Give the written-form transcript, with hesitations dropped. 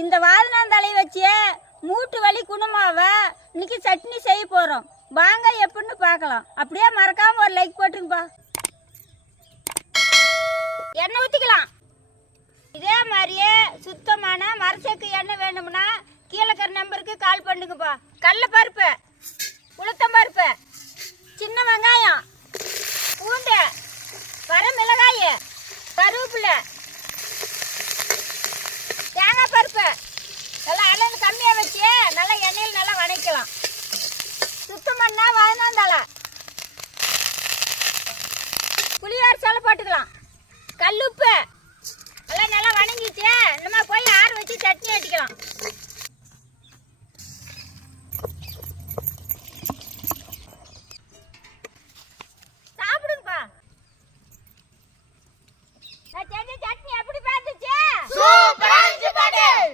இந்த வாதனாந்தலை வச்சு மூட்டு வலி குணமாவ இன்னைக்கு சட்னி செய்ய போகிறோம். வாங்க எப்படின்னு பார்க்கலாம். அப்படியே மறக்காமல் ஒரு லைக் போட்டுங்கப்பா. எண்ணெய் ஊற்றிக்கலாம். இதே மாதிரியே சுத்தமான மரச்செக்கு எண்ணெய் வேணும்னா கீழே இருக்கிற நம்பருக்கு கால் பண்ணுங்கப்பா. கடலைப்பருப்பு, உளுத்தம்பருப்பு, சின்ன வெங்காயம், பூண்டு, வரமிளகாய், கருவேப்பிலை,